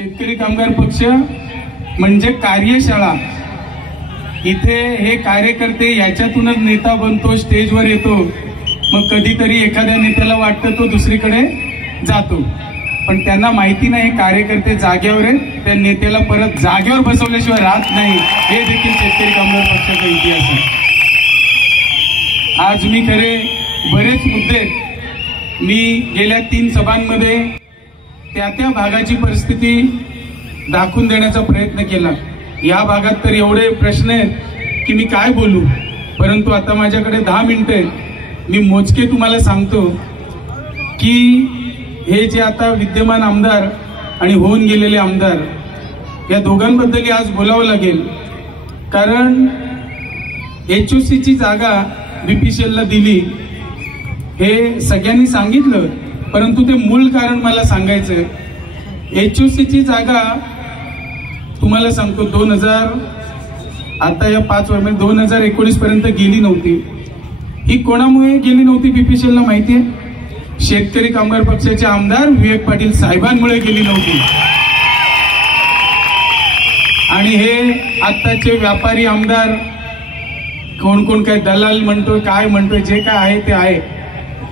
शेतकरी कामगार पक्ष म्हणजे कार्यशाळा. इथे हे कार्यकर्ते याच्यातूनच नेता बनतो, स्टेजवर येतो, मग कधीतरी एखाद्या नेत्याला वाटतं तो दुसरीकडे जातो, पण त्यांना माहिती नाही कार्यकर्ते जागेवर आहेत, त्या नेत्याला परत जागेवर बसवल्याशिवाय राहत नाही. हे देखील शेतकरी कामगार पक्षाचा इतिहास आहे. आज मी खरे बरेच मुद्दे मी गेल्या 3 सभांमध्ये त्या भागाची परिस्थिती दाखवून देण्याचा प्रयत्न केला. या भागात तर एवढे प्रश्न आहेत की मी काय बोलू, परंतु आता माझ्याकडे 10 मिनिटं आहेत. मी मोजके तुम्हाला सांगतो की हे जे आता विद्यमान आमदार आणि होऊन गेलेले आमदार या दोघांबद्दल आज बोलावं लागेल, कारण HOCची जागा BPCLला दिली हे सगळ्यांनी सांगितलं, परंतु ते मूळ कारण मला सांगायचं. HOCची जागा तुम्हाला सांगतो 2019 पर्यंत गेली नव्हती. ही कोणामुळे गेली नव्हती BPCLला माहिती आहे? शेतकरी कामगार पक्षाचे आमदार विवेक पाटील साहेबांमुळे गेली नव्हती. आणि हे आत्ताचे व्यापारी आमदार कोण कोण काय दलाल म्हणतोय, काय म्हणतोय, जे काय आहे ते आहे,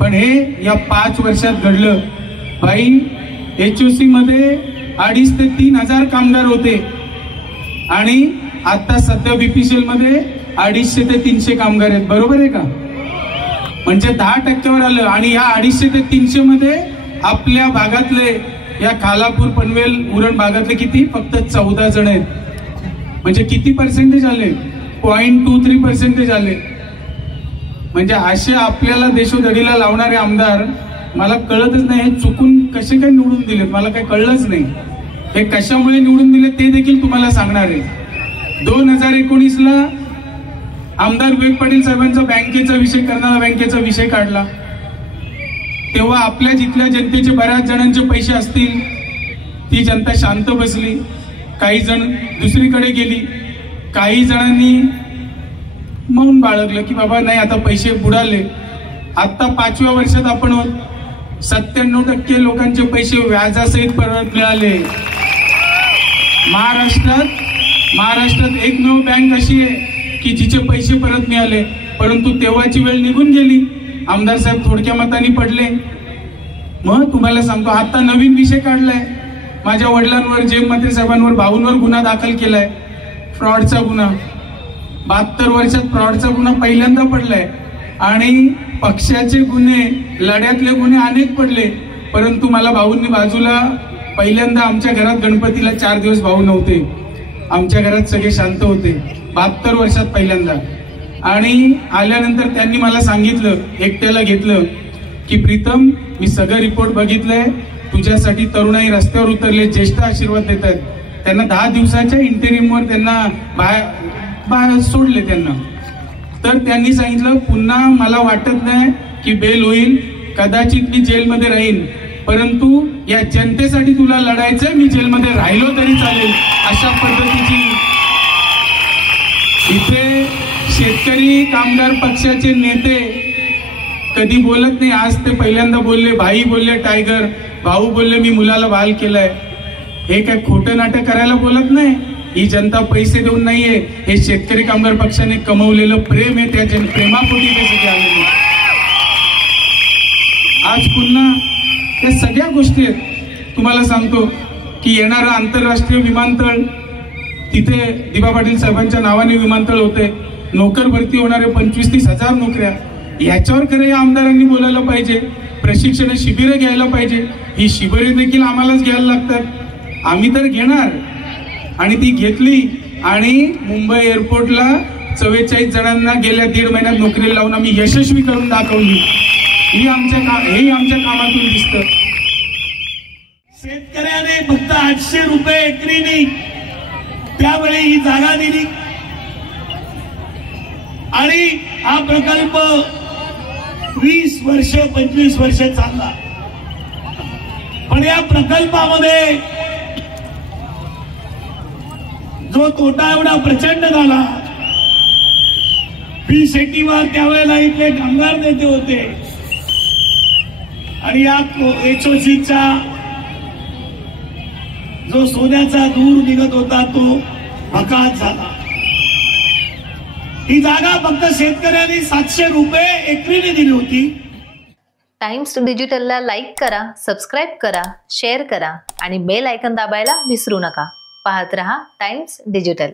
पण हे या 5 वर्षात घडलं. भाई HOC मध्ये 2,500 ते 3,000 कामगार होते आणि आता सध्या BPCL मध्ये 250 ते 300 कामगार आहेत. बरोबर आहे का? म्हणजे 10% आलं. आणि या 250 ते 300 मध्ये आपल्या भागातले या खालापूर पनवेल उरण भागातले किती? फक्त 14 जण आहेत. म्हणजे किती पर्सेंटेज आले? 0.23% आले. म्हणजे असे आपल्याला देशोधडीला लावणारे आमदार मला कळतच नाही, हे चुकून कसे काय निवडून दिलेत मला काही कळलंच नाही. हे कशामुळे निवडून दिले ते देखील तुम्हाला सांगणार आहे. 2019ला आमदार विवेक पाटील साहेबांचा बँकेचा विषय, कर्नाळा बँकेचा विषय काढला, तेव्हा आपल्या जिथल्या जनतेचे बऱ्याच जणांचे पैसे असतील, ती जनता शांत बसली. काही जण दुसरीकडे गेली, काही जणांनी मौन बाळगलं की बाबा नाही आता पैसे बुडाले. आता 5व्या वर्षात आपण 97% लोकांचे पैसे व्याजासहित परत मिळाले. महाराष्ट्रात एकमेव बँक अशी आहे की जिचे पैसे परत मिळाले, परंतु तेव्हाची वेळ निघून गेली. आमदार साहेब थोडक्या मतांनी पडले. मग तुम्हाला सांगतो आता नवीन विषय काढलाय. माझ्या वडिलांवर, जयंत म्हात्रे साहेबांवर, भाऊंवर गुन्हा दाखल केलाय, फ्रॉडचा गुन्हा. 72 वर्षात फ्रॉडचा गुन्हा पहिल्यांदा पडलाय. आणि पक्षाचे गुन्हे, लढ्यातले गुन्हे अनेक पडले, परंतु मला भाऊंनी बाजूला, पहिल्यांदा आमच्या घरात गणपतीला 4 दिवस भाऊ नव्हते, आमच्या घरात सगळे शांत होते 72 वर्षात पहिल्यांदा. आणि आल्यानंतर त्यांनी मला सांगितलं, एकट्याला घेतलं की प्रीतम मी सगळं रिपोर्ट बघितलंय, तुझ्यासाठी तरुणाई रस्त्यावर उतरले, ज्येष्ठ आशीर्वाद देतात. त्यांना 10 दिवसाच्या इंटेरियमवर त्यांना बाहेर सोडले त्यांना. तर त्यांनी सांगितलं पुन्हा मला वाटत नाही की बेल होईल, कदाचित मी जेलमध्ये राहीन, परंतु या जनतेसाठी तुला लढायचंय, मी जेलमध्ये राहिलो तरी चालेल. अशा पद्धतीची इथे शेतकरी कामगार पक्षाचे नेते कधी बोलत नाही. आज ते पहिल्यांदा बोलले, भाई बोलले टायगर, भाऊ बोलले मी मुलाला बाल केलाय. हे काय खोटं नाटक करायला बोलत नाही. ही जनता पैसे देऊन नाहीये, हे शेतकरी कामगार पक्षाने कमवलेलं प्रेम आहे, त्या प्रेमापोटी ते सगळे आलेले. आज पुन्हा त्या सगळ्या गोष्टी आहेत. तुम्हाला सांगतो की येणारं आंतरराष्ट्रीय विमानतळ, तिथे दिबा पाटील साहेबांच्या नावाने विमानतळ होते, नोकर भरती होणारे 25-30 हजार नोकऱ्या, याच्यावर खरं या आमदारांनी बोलायला पाहिजे. प्रशिक्षण शिबिरं घ्यायला पाहिजे. ही शिबिरे देखील आम्हालाच घ्यायला लागतात, आम्ही तर घेणार. आणि ती घेतली आणि मुंबई एअरपोर्टला 44 जणांना गेल्या 1.5 महिन्यात नोकरी लावून आम्ही यशस्वी करून दाखवली. हेही आमच्या कामातून दिसतं. शेतकऱ्याने फक्त 800 रुपये एकरीने त्यावेळी ही जागा दिली आणि हा प्रकल्प 20 वर्ष 25 वर्ष चालला. पण या प्रकल्पामध्ये जो तोटा एवढा प्रचंड झाला, पी शेतीवर त्यावेळेला इथले कामगार नेते होते आणि या HOCच्या जो सोन्याचा दूर निघत होता तो भकास झाला. ही जागा फक्त शेतकऱ्यांनी 700 रुपये एकरीने दिली होती. टाइम्स डिजिटलला लाईक करा, सबस्क्राईब करा, शेअर करा आणि बेल आयकॉन दाबायला विसरू नका. पाहत रहा टाइम्स डिजिटल.